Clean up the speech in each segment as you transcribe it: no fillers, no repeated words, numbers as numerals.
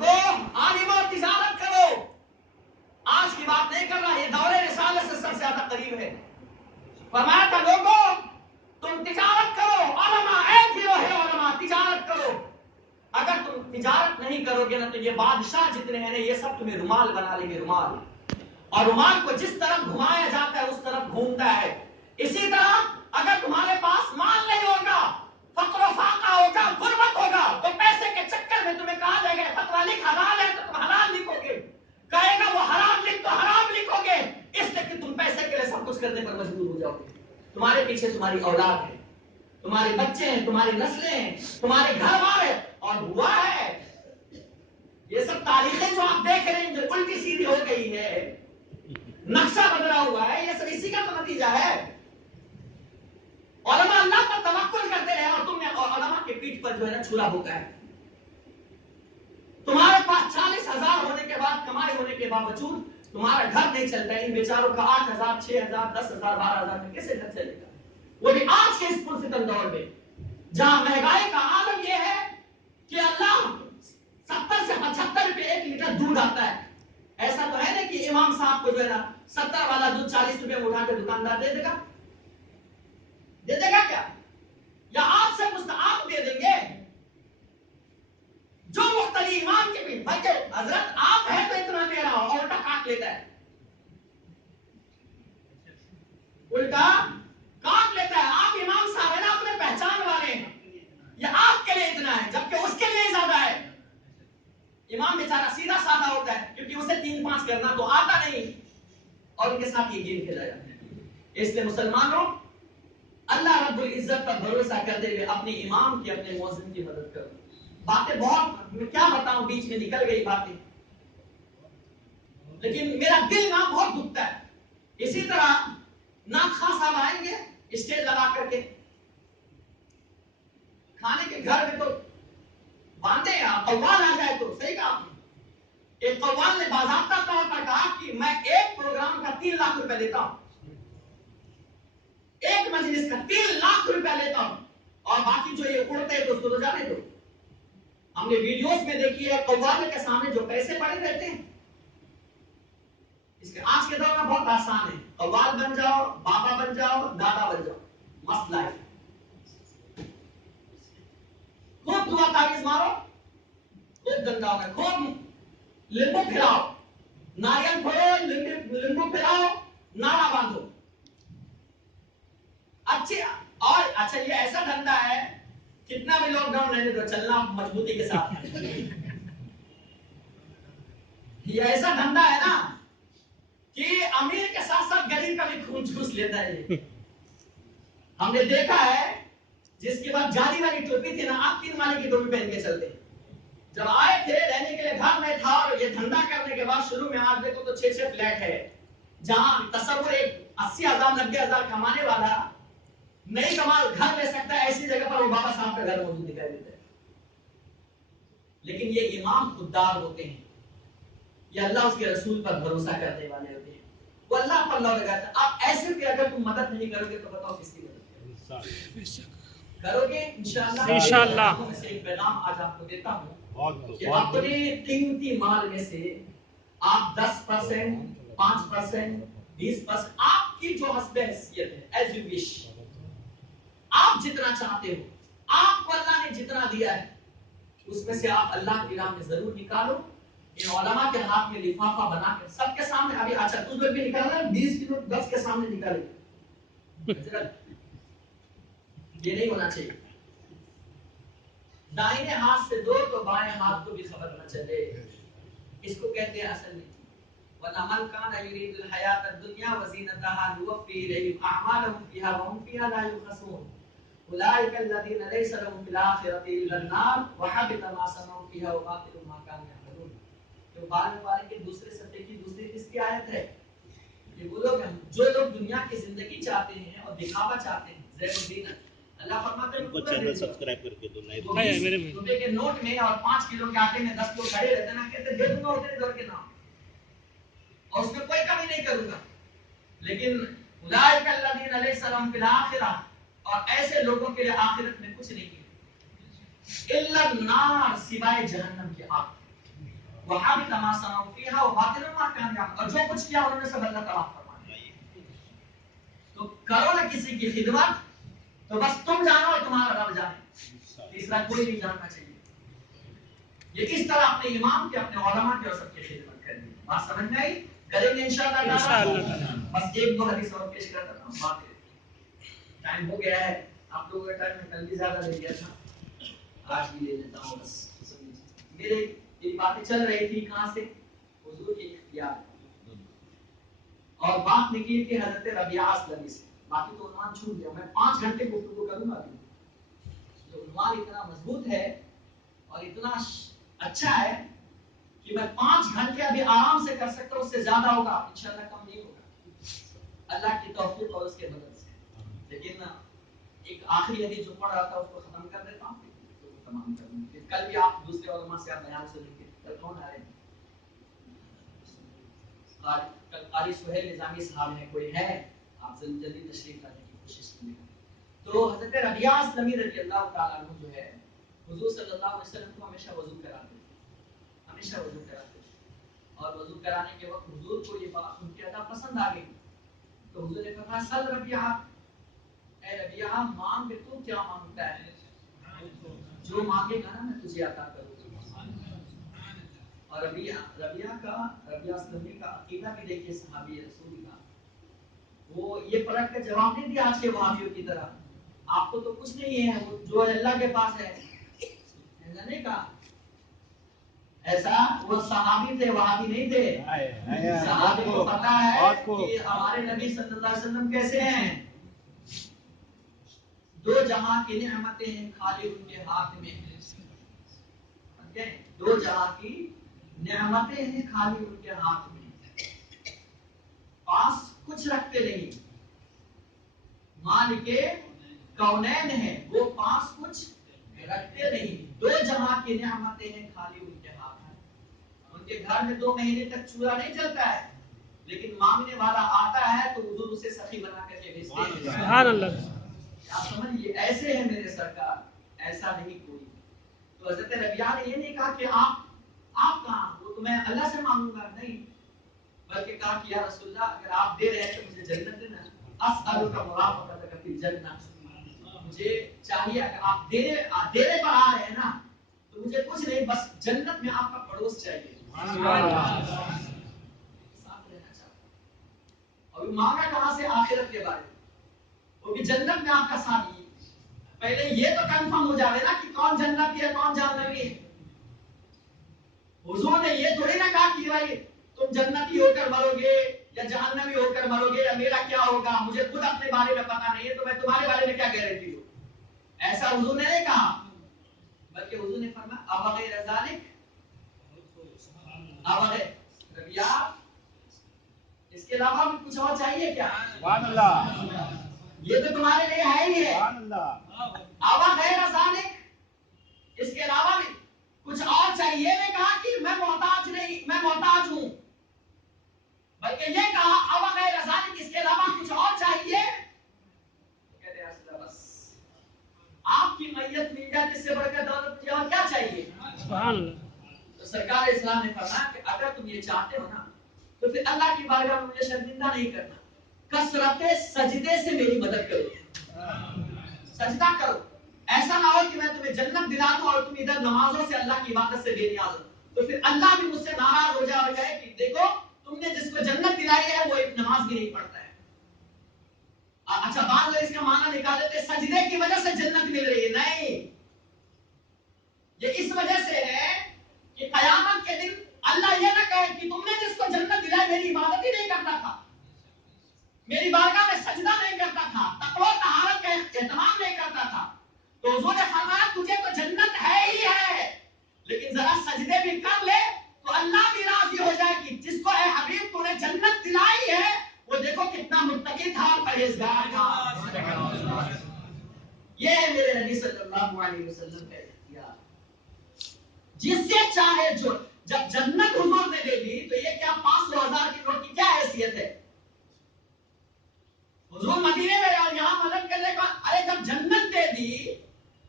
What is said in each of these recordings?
لوگوں عالموں تجارت کرو. آج کی بات نہیں کر رہا, یہ دور رسالت سے سب سے زیادہ قریب ہے. فرمایا تھا لوگوں تم تجارت کرو, علماء ایک ہی ہے, علماء تجارت کرو. اگر تم تجارت نہیں کرو گے نا تو یہ بادشاہ جتنے ہیں نا یہ سب تمہیں رومال بنا لیں گے, رومال. اور رومال کو جس طرف گھمایا جاتا ہے اس طرف گھومتا ہے. اسی طرح اگر تمہارے پاس مال نہیں ہوگا, فقر و فاقہ ہوگا, غربت ہوگا, تو پیسے کے چکر میں تمہیں کہا جائے گا فتویٰ لکھ حلال ہے تو تم حلال لکھو گے, کہے گا وہ حرام لکھ تو حرام لکھو گے, اس لیے کہ تم پیسے کے لیے سب کچھ کرنے پر مجبور ہو جاؤ گے. تمہارے پیچھے تمہاری اولاد ہے, تمہارے بچے ہیں, تمہاری نسلیں ہیں, تمہارے گھر والے, اور ہوا ہے یہ سب تاریخیں جو آپ دیکھ رہے ہیں جو الٹی سیدھی ہو گئی ہے, نقشہ بدلا ہوا ہے, یہ سب اسی کا تو نتیجہ ہے. علماء اللہ پر توکل کرتے رہے اور تم نے علماء کے پیٹھ پر جو ہے نا چھرا بھونکا ہے. تمہارے پاس 40,000 ہونے کے بعد, کمائی ہونے کے باوجود تمہارا گھر نہیں چلتا ہے. ان بیچاروں کا 8,000 6,000 10,000 12,000 میں کیسے گھر چلے گا؟ وہ بھی آج کے اس پرفتن دور میں جہاں مہنگائی کا عالم یہ ہے کہ اللہ 70 سے 75 روپے 1 لیٹر دودھ آتا ہے. ایسا تو ہے نا کہ امام صاحب کو جو ہے نا 70 والا دودھ 40 روپے میں اٹھا کے دکاندار دے دے گا, دے دے گا کیا؟ یا آپ سے مستعاب دے دیں گے جو مختلف امام کے بھی بلکہ حضرت آپ ہیں تو اتنا دے رہا ہو, الٹا کاٹ لیتا ہے, الٹا کاٹ لیتا ہے. آپ امام صاحب ہیں نا, اپنے پہچان والے ہیں, یہ آپ کے لیے اتنا ہے جبکہ اس کے لیے زیادہ ہے. امام بیچارہ سیدھا سادہ ہوتا ہے کیونکہ اسے 3-5 کرنا تو آتا نہیں اور ان کے ساتھ یہ گیم کھیلا جاتا ہے. اس لیے مسلمانوں اللہ رب العزت پر بھروسہ کرتے ہوئے اپنے امام کی, اپنے مؤذن کی مدد کرو. باتیں بہت, میں کیا بتاؤں, بیچ میں نکل گئی باتیں, لیکن میرا دل نا بہت دکھتا ہے. اسی طرح ناک خاں صاحب آئیں گے اسٹیج لگا کر کے, کھانے کے گھر میں تو باندھے ہیں, قوال آ جائے تو صحیح کہا آپ نے. ایک قوال نے باضابطہ طور پر کہا کہ میں ایک پروگرام کا 3 لاکھ روپے لیتا ہوں, ایک مجلس کا 3 لاکھ روپے لیتا ہوں, اور باقی جو یہ اڑتے ہیں تو اس کو تو جانے دو. ہم نے ویڈیوز میں دیکھی ہے قوال کے سامنے جو پیسے پڑے رہتے ہیں. اس کے آج کے دور میں بہت آسان ہے, قوال بن جاؤ, بابا بن جاؤ, دادا بن جاؤ, مست لائف. خوب دعا تعویذ مارو, خوب گندا ہوگا, خوب لیمبو پھیلاؤ, ناریل پھوڑو, لیمبو پھیلاؤ, نعرہ باندھو. اور اچھا یہ ایسا دھندا ہے کتنا بھی لاک ڈاؤن رہنے دو, چلنا مضبوطی کے ساتھ ہے. یہ ایسا دھندا ہے نا کہ امیر کے ساتھ ساتھ غریب کا بھی خون چوس لیتا ہے. ہم نے دیکھا ہے جس کے بعد جالی والی ٹوپی تھی نا, آپ 3 مالی کی ٹوپی پہن کے چلتے. جب آئے تھے رہنے کے لیے گھر میں تھا, اور یہ دھندا کرنے کے بعد شروع میں آج دیکھو تو 6 فلیٹ ہے, جہاں تصور ایک 80,000 90,000 کمانے والا نہیں کمال گھر لے سکتا ہے, ایسی جگہ پر وہ بابا صاحب کا گھر موجود دکھائی دیتا ہے. لیکن یہ امام خوددار ہوتے ہیں, یہ اللہ اس کے رسول پر بھروسہ کرنے والے ہوتے ہیں, وہ اللہ پر لو لگاتا ہے. آپ ایسے کہ اگر تم مدد نہیں کرو گے تو بتاؤ کس کی مدد کرو گے؟ انشاءاللہ. میں سے ایک پیغام آج آپ کو دیتا ہوں کہ اپنے قیمتی مال میں سے آپ 10%, 5%, 20% آپ کی جو حسب حیثیت ہے, ایز یو وش, آپ جتنا چاہتے ہو, آپ کو اللہ نے جتنا دیا ہے اس میں سے آپ اللہ کی راہ میں ضرور نکالو. ان علماء کے ہاتھ میں لفافہ بنا کے سب کے سامنے, ابھی اچھا کچھ لوگ بھی نکال رہے ہیں 20 کلو 10 کے سامنے نکالے, یہ نہیں ہونا چاہیے. دائیں ہاتھ سے دو تو بائیں ہاتھ کو بھی خبر نہ چلے, اس کو کہتے ہیں اصل میں. وَمَنْ كَانَ يُرِيدُ الْحَيَاةَ الدُّنْيَا وَزِينَتَهَا نُوَفِّي إِلَيْهِمْ أَعْمَالَهُمْ فِيهَا وَهُمْ فِيهَا لَا يُبْخَسُونَ أُولَٰئِكَ الَّذِينَ لَيْسَ لَهُمْ فِي الْآخِرَةِ إِلَّا النَّارُ وَحَبِطَ مَا صَنَعُوا فِيهَا وَبَاطِلٌ مَا كَانُوا يَعْمَلُونَ. جو بارہ مبارک کے دوسرے صفحے کی دوسری قسط کی آیت ہے, یہ وہ لوگ ہیں جو لوگ دنیا کی زندگی چاہتے ہیں اور دکھاوا چاہتے ہیں. زیب الدین اللہ فرماتے ہیں کو چینل سبسکرائب کر کے دو, لائک روپے کے نوٹ میں اور 5 کلو کے آٹے میں 10 لوگ کھڑے رہتے نا, کہتے دے دوں گا اتنے دور کے نام, اور اس میں کوئی کمی نہیں کروں گا. لیکن اولئک الذین لیس لہم فی الآخرہ, اور ایسے لوگوں کے لیے آخرت میں کچھ نہیں ہے, الا النار, سوائے جہنم کی آگ. وحبط ما صنعوا فيها وباطل ما كانوا يعملون، اور جو کچھ کیا انہوں نے سب اللہ تعالیٰ فرمایا. تو کرو نا کسی کی خدمت تو بس تم جانو اور تمہارا رب جانے، تیسرا کوئی نہیں جاننا چاہیے. یہ کس طرح اپنے امام کے، اپنے علماء کے اور سب کی خدمت کرنی. بات سمجھ میں آئی؟ کریں گے انشاءاللہ تعالیٰ. بس ایک دو حدیث اور پیش کرتا ہوں، بات ٹائم ہو گیا ہے. آپ لوگوں کا ٹائم میں کل بھی زیادہ لے گیا تھا، آج بھی لے لیتا ہوں. بس میرے یہ باتیں چل رہی تھی کہاں سے؟ حضور کے اختیار. اور بات نکلی تھی حضرت ربیعہ اسلمی سے. باقی تو عنوان چھوٹ گیا. میں 5 گھنٹے گفتگو کروں گا ابھی. تو عنوان اتنا مضبوط ہے اور اتنا اچھا ہے کہ میں 5 گھنٹے ابھی آرام سے کر سکتا ہوں، اس سے زیادہ ہوگا انشاءاللہ، کم نہیں ہوگا اللہ کی توفیق اور اس کے مدد سے. لیکن ایک آخری حدیث جو پڑھ رہا تھا اس کو ختم کر دیتا ہوں، تمام کر دوں. کل بھی آپ دوسرے علماء سے آپ بیان سنیں گے. کل کون آ رہے ہیں؟ کل قاری سہیل نظامی صاحب ہیں، کوئی ہے؟ آپ جلدی تشریف لانے کی کوشش کیجیے. تو حضرت ربیعہ اسلمی رضی اللہ تعالیٰ عنہ جو ہے حضور صلی اللہ علیہ وسلم کو ہمیشہ وضو کراتے تھے، ہمیشہ وضو کراتے تھے. اور وضو کرانے کے وقت حضور کو یہ بات سن کے ادا پسند آ گئی. تو حضور نے فرمایا سل ربیعہ، اے ربیعہ مانگ، تو کیا مانگتا ہے؟ جو مانگے گا نا میں تجھے عطا کروں گا. اور ربیعہ اسلمی کا عقیدہ بھی دیکھیے صحابی رسول کا. وہ یہ پرکھ کا جواب نہیں دیا آج کے وہابیوں کی طرح، آپ کو تو کچھ نہیں ہے، وہ جو اللہ کے پاس ہے. ایسا نہیں کہا. ایسا وہ صحابی تھے، وہابی نہیں تھے. صحابی کو پتا ہے کہ ہمارے نبی صلی اللہ علیہ وسلم کیسے ہیں. 2 جہاں کی نعمتیں ہیں خالی ان کے ہاتھ میں. 2 جہاں کی نعمتیں ہیں خالی ان کے ہاتھ میں. پاس کچھ رکھتے نہیں. مالک کونین ہے، وہ پاس کچھ رکھتے نہیں. 2 جہاں کی نعمتیں ہیں خالی ان کے ہاتھ میں. ان کے گھر میں 2 مہینے تک چولہا نہیں چلتا ہے، لیکن مانگنے والا آتا ہے تو حضور اسے سخی بنا کر کے بھیجتے ہیں. سبحان اللہ. آپ سمجھیے ایسے ہیں میرے سرکار، ایسا نہیں کوئی. تو حضرت ربیعہ نے یہ نہیں کہا کہ آپ کہاں، وہ تو میں اللہ سے مانگوں گا، نہیں، بلکہ کہا کہ یا رسول اللہ اگر آپ دے رہے ہیں تو مجھے جنت دینا. اسألک مرافقتک فی الجنہ، مجھے چاہیے اگر آپ دینے پر آ رہے ہیں نا تو مجھے کچھ نہیں، بس جنت میں آپ کا پڑوس چاہیے. سبحان اللہ. ساتھ رہنا چاہتا ہوں. اور مانگا کہاں سے؟ آخرت کے بارے میں، وہ بھی جنت میں آپ کا ساتھ. پہلے یہ تو کنفرم ہو جاوے نا کہ کون جنتی ہے کون جہنمی ہے. حضور نے یہ تھوڑی نہ کہا کہ بھائی تم جنتی ہو کر مرو گے یا جہنمی ہو کر مرو گے یا میرا کیا ہوگا، مجھے خود اپنے بارے میں پتا نہیں ہے تو میں تمہارے بارے میں کیا گارنٹی ہوں. ایسا حضور نے نہیں کہا، بلکہ حضور نے فرمایا اوغیر ذالک، اوغیر ربیعہ اس کے علاوہ بھی کچھ اور چاہیے کیا؟ سبحان اللہ. یہ تو تمہارے لیے ہے ہی ہے. سبحان اللہ. اوغیر ذالک، اس کے علاوہ بھی کچھ اور چاہیے. میں کہا کہ میں محتاج نہیں، میں محتاج ہوں، بلکہ یہ کہا اوغیر ذالک، اس کے علاوہ کچھ اور چاہیے. کہتے ہیں رسول اللہ بس آپ کی میت مل جائے جس سے بڑھ کر دولت مجھے اور کیا چاہیے. سبحان اللہ. تو سرکار اسلام نے فرمایا کہ اگر تم یہ چاہتے ہو نا تو پھر اللہ کی بارگاہ میں مجھے شرمندہ نہیں کرنا، کثرت سجدے سے میری مدد کرو، سجدہ کرو. ایسا نہ ہو کہ میں تمہیں جنت دلا دوں اور تم ادھر نمازوں سے اللہ کی عبادت سے بے نیاز ہو، تو پھر اللہ بھی مجھ سے ناراض ہو جائے اور کہے کہ دیکھو تم نے جس کو جنت دلائی ہے وہ ایک نماز بھی نہیں پڑھتا ہے. اچھا بعض لوگ اس کا معنی نکال دیتے سجدے کی وجہ سے جنت مل رہی ہے. نہیں، یہ اس وجہ سے ہے کہ قیامت کے دن اللہ یہ نہ کہے کہ تم نے جس کو جنت دلائی میری عبادت ہی نہیں کرتا تھا، میری بارگاہ میں سجدہ نہیں کرتا تھا، تقوی و طہارت کا اہتمام نہیں کرتا تھا. تو حضور نے فرمایا تجھے تو جنت ہے ہی ہے، لیکن ذرا سجدے بھی کر لے تو اللہ بھی راضی ہو جائے کہ جس کو اے حبیب تو نے جنت دلائی ہے وہ دیکھو کتنا متقی تھا اور پرہیزگار تھا. یہ ہے میرے نبی صلی اللہ علیہ وسلم کا اختیار. جس سے چاہے جو، جب جنت حضور نے دے دی تو یہ کیا 500,000 کی نوٹ کی کیا حیثیت ہے؟ حضور مدینے میں اور یہاں مدد کرنے کا، ارے جب جنت دے دی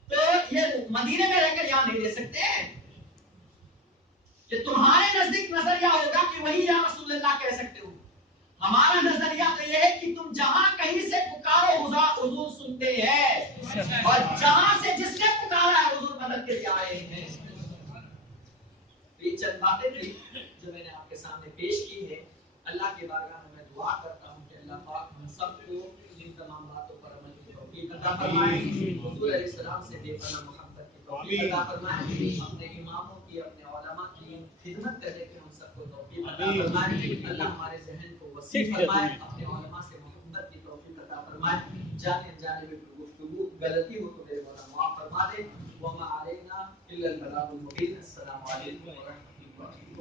تو یہ مدینے میں رہ کر یہاں نہیں دے سکتے کہ تمہارے نظریہ ہوگا کہ وہی یا رسول اللہ کہہ سکتے ہو. ہمارا نظریہ تو یہ ہے کہ تم جہاں کہیں سے پکارو حضور سنتے ہیں، اور جہاں سے جس نے پکارا ہے حضور مدد کے لیے آئے ہیں. یہ چند باتیں تھی جو میں نے آپ کے سامنے پیش کی ہے. اللہ کی بارگاہ میں دعا کرتا ہوں کہ اللہ پاک ہم سب کو ان تمام باتوں پر عمل کی توفیق عطا فرمائے. حضور علیہ السلام سے بے پناہ محبت کی توفیق عطا فرمائے. اپنے اماموں کی، اپنے علماء کی خدمت کرنے کی ہم سب کو توفیق عطا فرمائے. اللہ ہمارے ذہن کو وسیع فرمائے، اپنے علماء سے محبت کی توفیق عطا فرمائے. جانے انجانے میں گفتگو غلطی ہو تو میرے مولا معاف فرما دے. وما علینا الا البلاغ المبین. السلام علیکم ورحمۃ اللہ.